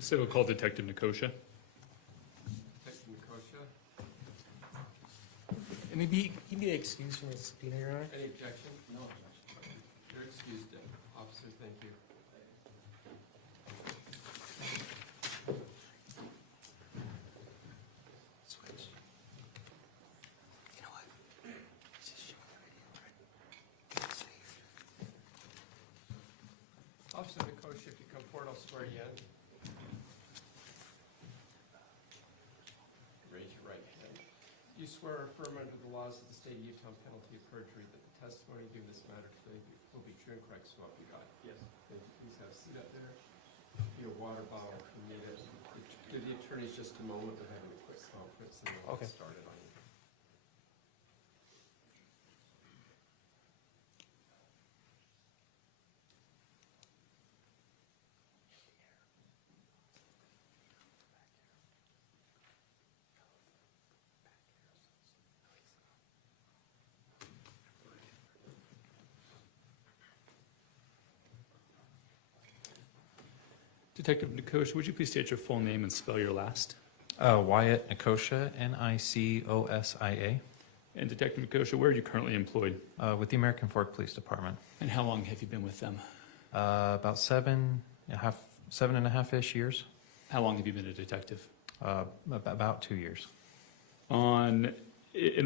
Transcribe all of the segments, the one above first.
So we'll call Detective Nicosia. Detective Nicosia, And maybe he be excused from his subpoena, Your Honor. any objection? No objection. You're excused, officer, thank you. Switch. You know what? Just show me the video, right? It's safe. Officer Nicosia, if you come forward, I'll swear you in. Raise your right hand. You swear or affirm under the laws of the state of Utah on penalty of perjury that the testimony you give in this matter today will be true and correct, so help you God? Yes. Thank you. Please have a seat up there. Be a water bottle if you need it. Give the attorneys just a moment. We're having a quick conference and then we'll get started on you. Detective Nicosia, would you please state your full name and spell your last? Wyatt, Nicosia, Nicosia. And Detective Nicosia, where are you currently employed? With the American Fork Police Department. And how long have you been with them? About 7.5-ish years. How long have you been a detective? About 2 years. In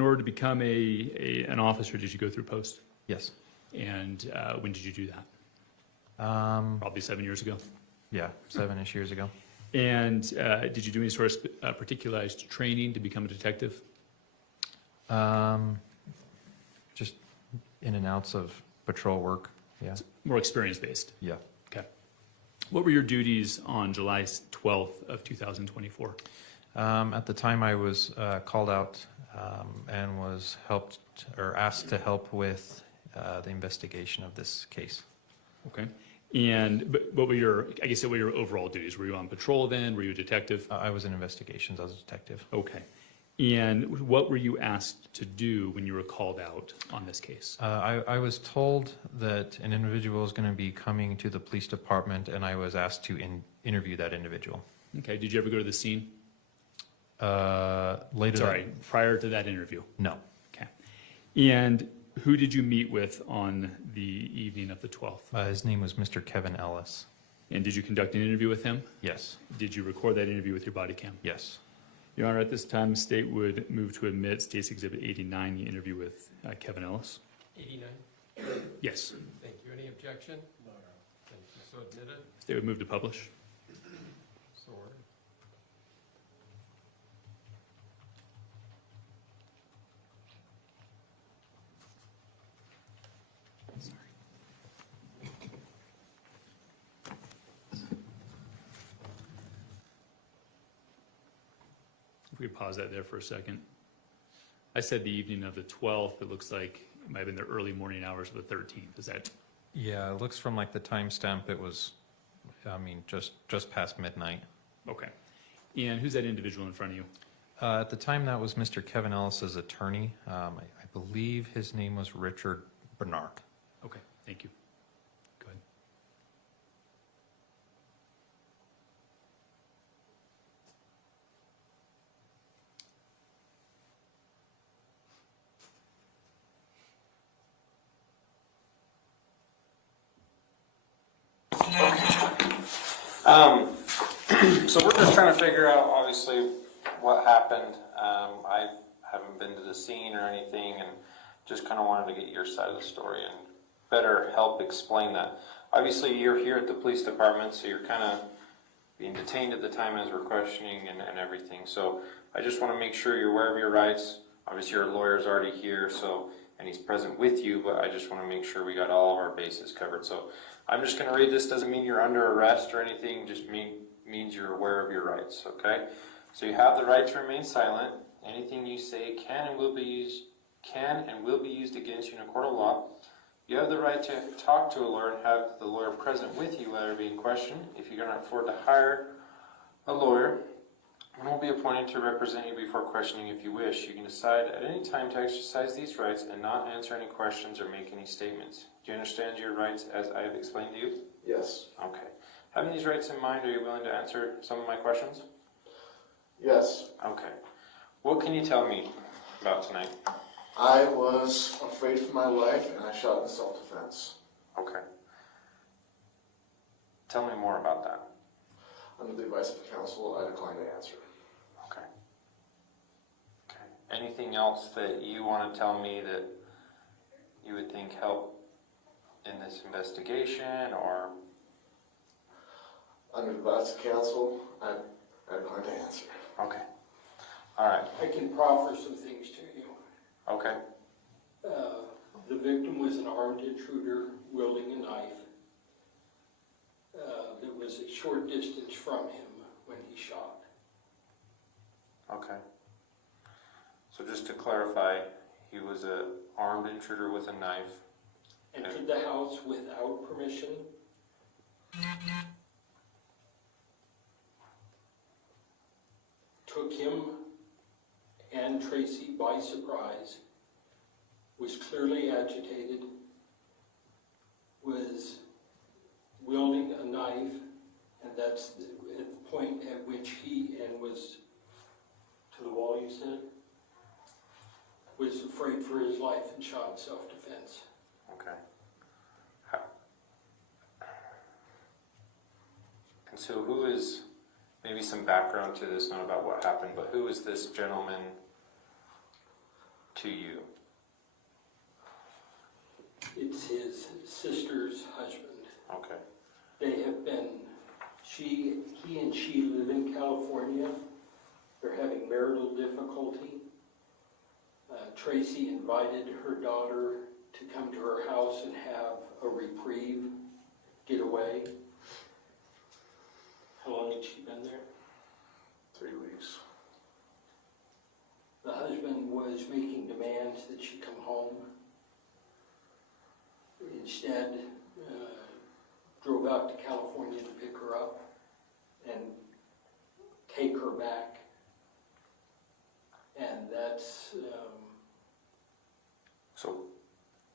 order to become an officer, did you go through post? Yes. And when did you do that? Probably 7 years ago. Yeah, 7-ish years ago. And did you do any sort of particularized training to become a detective? Just in and outs of patrol work. Yeah. More experience-based? Yeah. Okay. What were your duties on July 12th of 2024? At the time I was called out and was asked to help with the investigation of this case. Okay. And what were your overall duties? Were you on patrol then? Were you a detective? I was in investigations as a detective. Okay. And what were you asked to do when you were called out on this case? I was told that an individual was going to be coming to the police department, and I was asked to interview that individual. Okay. Did you ever go to the scene? Later. Prior to that interview? No. Okay. And who did you meet with on the evening of the 12th? His name was Mr. Kevin Ellis. And did you conduct an interview with him? Yes. Did you record that interview with your body cam? Yes. Your Honor, at this time, the state would move to admit State's Exhibit 89, the interview with Kevin Ellis. 89? Yes. Thank you. Any objection? No. Thank you. So admitted. State would move to publish. So ordered. If we could pause that there for a second. I said the evening of the 12th. It looks like it might have been the early morning hours of the 13th. Is that? Yeah, it looks from like the timestamp, it was, just past midnight. Okay. And who's that individual in front of you? At the time, that was Mr. Kevin Ellis's attorney. I believe his name was Richard Bernard. Okay, thank you. Go ahead. So we're just trying to figure out, obviously, what happened. I haven't been to the scene or anything, and just kind of wanted to get your side of the story and better help explain that. Obviously, you're here at the police department, so you're kind of being detained at the time as we're questioning and everything. So I just want to make sure you're aware of your rights. Obviously, your lawyer's already here, and he's present with you, but I just want to make sure we got all of our bases covered. So I'm just going to read this. Doesn't mean you're under arrest or anything, just means you're aware of your rights, okay? So you have the right to remain silent. Anything you say can and will be used against you in a court of law. You have the right to talk to a lawyer and have the lawyer present with you while you're being questioned. If you cannot afford to hire a lawyer, one will be appointed to represent you before questioning if you wish. You can decide at any time to exercise these rights and not answer any questions or make any statements. Do you understand your rights as I have explained to you? Yes. Okay. Having these rights in mind, are you willing to answer some of my questions? Yes, Okay. What can you tell me about tonight? I was afraid for my life and I shot in self-defense. Okay. Tell me more about that. Under the advice of counsel, I decline to answer. Okay. Okay. Anything else that you want to tell me that you would think help in this investigation, or? Under the advice of counsel, I decline to answer. Okay. All right. I can proffer some things to you. Okay. The victim was an armed intruder wielding a knife that was a short distance from him when he shot. Okay. So just to clarify, he was an armed intruder with a knife. Entered the house without permission. Took him and Tracey by surprise. Was clearly agitated. Was wielding a knife, and that's at the point at which he, and was to the wall, you said? Was afraid for his life and shot in self-defense. Okay. And so who is, maybe some background to this, not about what happened, but who is this gentleman to you? It's his sister's husband. Okay. They have been, he and she live in California. They're having marital difficulty. Tracey invited her daughter to come to her house and have a reprieve, get away. How long had she been there? 3 weeks. The husband was making demands that she come home. Instead, drove out to California to pick her up and take her back. And that's, So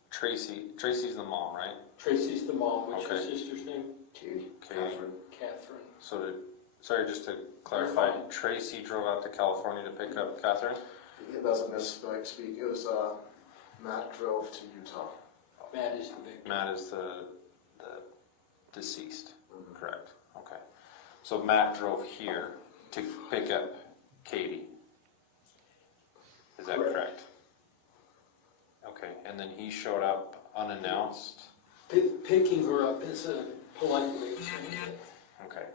Tracy's the mom, right? Tracey's the mom. What's her Okay. sister's name? Katie, Okay. Catherine. Catherine. So sorry, just to clarify, Tracy drove out to California to pick up Catherine? It doesn't misspeak. It was Matt drove to Utah. Matt is the victim. Matt is the deceased, correct? Okay. So Matt drove here to pick up Katie. Is that Correct. correct? Okay, and then he showed up unannounced? Picking her up is a polite way of saying it. Okay,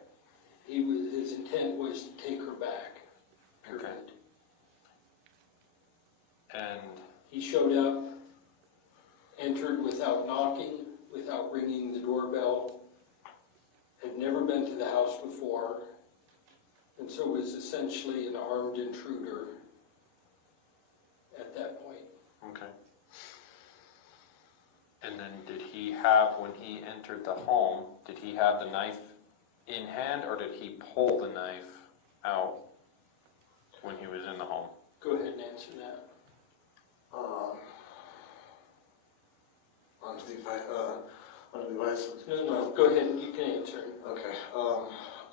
His intent was to take her back. okay. Period. And, He showed up, entered without knocking, without ringing the doorbell, had never been to the house before, and so was essentially an armed intruder at that point. okay. And then did he have, when he entered the home, did he have the knife in hand, or did he pull the knife out when he was in the home? Go ahead and answer that. Under the advice of... No, go ahead, you can answer. Okay,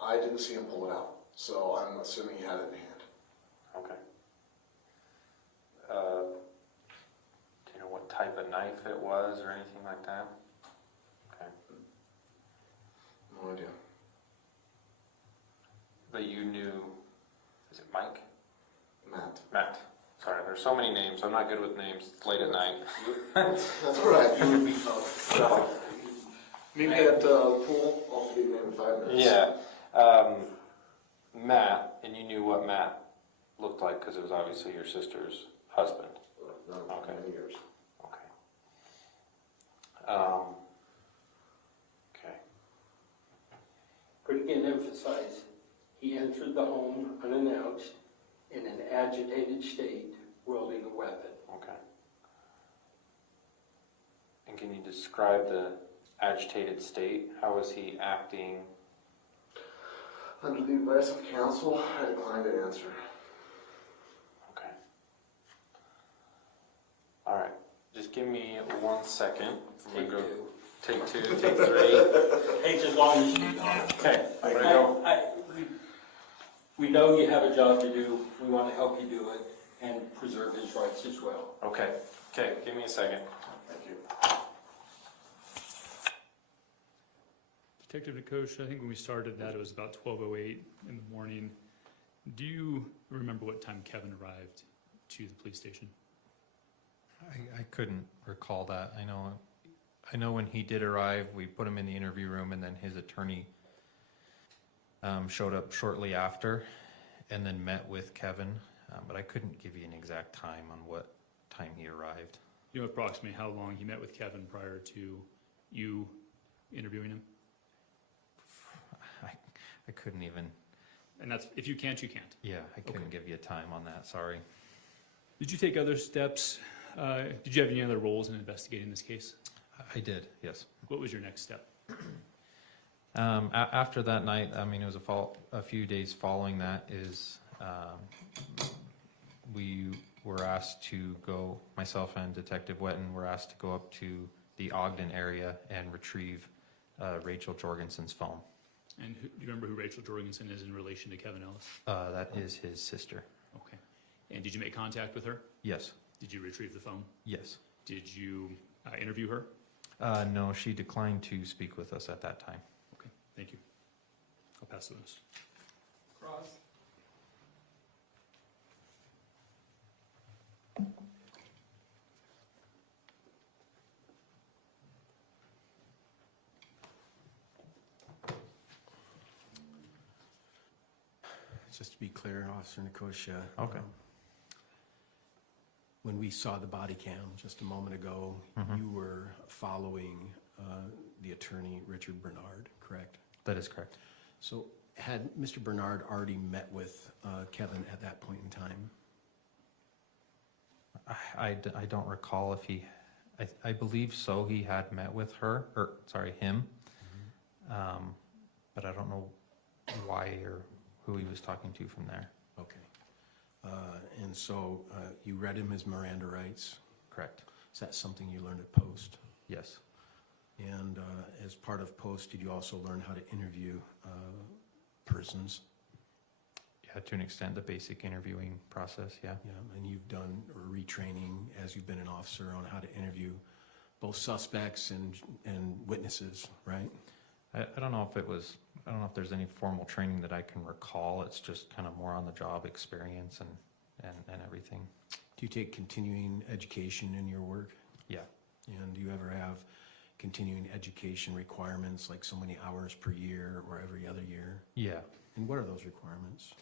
I didn't see him pull it out, so I'm assuming he had it in hand. Okay. Do you know what type of knife it was or anything like that? Okay. No idea. But you knew, is it Mike? Matt. Matt. Sorry, there's so many names. I'm not good with names. It's late at night. That's all right. You would be Meet me at the pool. I'll forget your name in 5 minutes. Yeah. Matt, and you knew what Matt looked like because it was obviously your sister's husband. No, Okay. many years. Okay. Okay. But again, emphasize, he entered the home unannounced in an agitated state, wielding a weapon. Okay. And can you describe the agitated state? How was he acting? Under the advice of counsel, I decline to answer. Okay. All right. Just give me 1 second. I'm Take gonna go two. Take 2, take 3. Takes as long as you. Okay, I'm gonna go. We know you have a job to do. We want to help you do it and preserve his rights as well. Okay, give me a second. Thank you. Detective Nicosia, I think when we started that, it was about 12:08 in the morning. Do you remember what time Kevin arrived to the police station? I couldn't recall that. I know when he did arrive, we put him in the interview room, and then his attorney showed up shortly after, and then met with Kevin. But I couldn't give you an exact time on what time he arrived. You know approximately how long he met with Kevin prior to you interviewing him? I couldn't even. And that's, if you can't, you can't. Yeah, I couldn't Okay. give you a time on that. Sorry. Did you take other steps? Did you have any other roles in investigating this case? I did. Yes. What was your next step? After that night, it was a few days following that is we were asked to go, myself and Detective Wetton were asked to go up to the Ogden area and retrieve Rachel Jorgensen's phone. And do you remember who Rachel Jorgensen is in relation to Kevin Ellis? That is his sister. Okay. And did you make contact with her? Yes. Did you retrieve the phone? Yes. Did you interview her? No, she declined to speak with us at that time. Okay, thank you. I'll pass the witness. Cross. Just to be clear, Officer Nicosia. Okay. When we saw the body cam just a moment ago, you were following the attorney, Richard Bernard, correct? That is correct. So had Mr. Bernard already met with Kevin at that point in time? I don't recall if he, I believe so, he had met with her, or sorry, him. But I don't know why or who he was talking to from there. Okay. And so you read him his Miranda rights. Correct. Is that something you learned at Post? Yes. And as part of Post, did you also learn how to interview persons? Yeah, to an extent, the basic interviewing process, yeah. Yeah, and you've done retraining as you've been an officer on how to interview both suspects and witnesses, right? I don't know if it was, I don't know if there's any formal training that I can recall. It's just kind of more on the job experience and everything. Do you take continuing education in your work? Yeah. And do you ever have continuing education requirements, like so many hours per year or every other year? Yeah. And what are those requirements?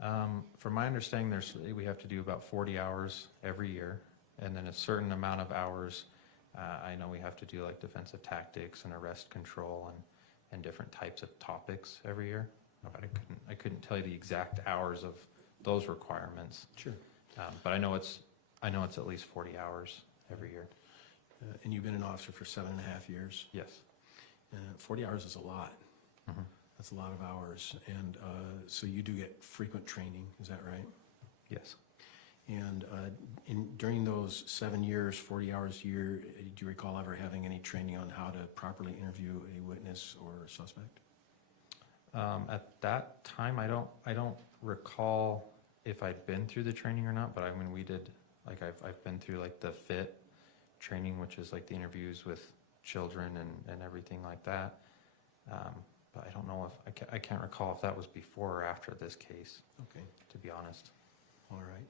From my understanding, we have to do about 40 hours every year, and then a certain amount of hours, I know we have to do like defensive tactics and arrest control and different types of topics every year. But I couldn't tell you the exact hours of those requirements. Sure. But I know it's at least 40 hours every year. And you've been an officer for 7.5 years. Yes. 40 hours is a lot. Mhm. That's a lot of hours. And so you do get frequent training, is that right? Yes. And during those 7 years, 40 hours a year, do you recall ever having any training on how to properly interview a witness or suspect? At that time, I don't recall if I'd been through the training or not, but I mean, we did, like I've been through like the FIT training, which is like the interviews with children and everything like that. But I don't know if, I can't recall if that was before or after this case, Okay, to be honest. all right.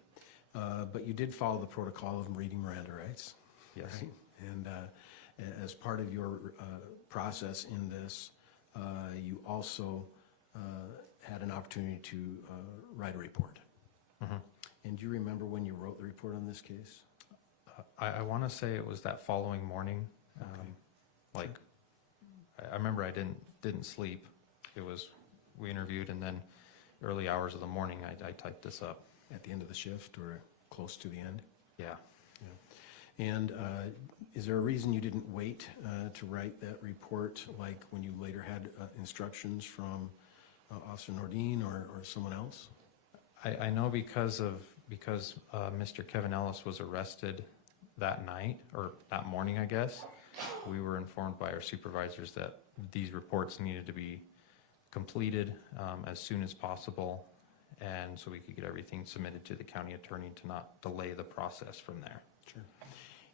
But you did follow the protocol of reading Miranda rights, Yes. right? And as part of your process in this, you also had an opportunity to write a report. Mhm. And do you remember when you wrote the report on this case? I want to say it was that following morning. Okay. Like, I remember I didn't sleep. It was, we interviewed, and then early hours of the morning, I typed this up. At the end of the shift or close to the end? Yeah. And is there a reason you didn't wait to write that report, like when you later had instructions from Officer Nordine or someone else? I know because Mr. Kevin Ellis was arrested that night, or that morning, I guess. we were informed by our supervisors that these reports needed to be completed as soon as possible, and so we could get everything submitted to the county attorney to not delay the process from there. Sure.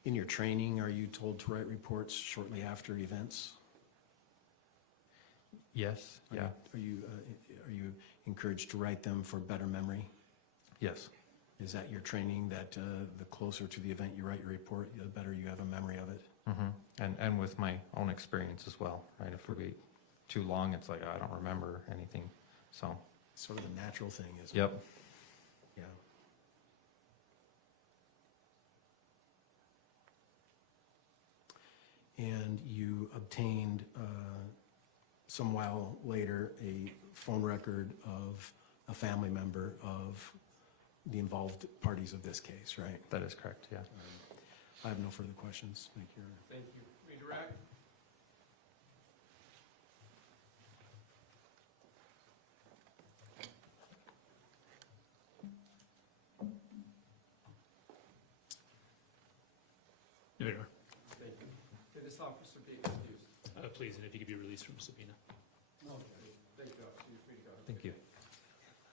In your training, are you told to write reports shortly after events? Yes, yeah, Are you encouraged to write them for better memory? yes, Is that your training, that the closer to the event you write your report, the better you have a memory of it? and with my own experience as well, right? If we wait too long, it's like, I don't remember anything, so, Sort of a natural thing, isn't it? yep. Yeah. And you obtained, some while later, a phone record of a family member of the involved parties of this case, right? That is correct, yeah. I have no further questions. Thank you. Thank you. Redirect? No, you are. Thank you. Can this officer be excused? Please, and if you could be released from subpoena. Okay. Thank you, officer.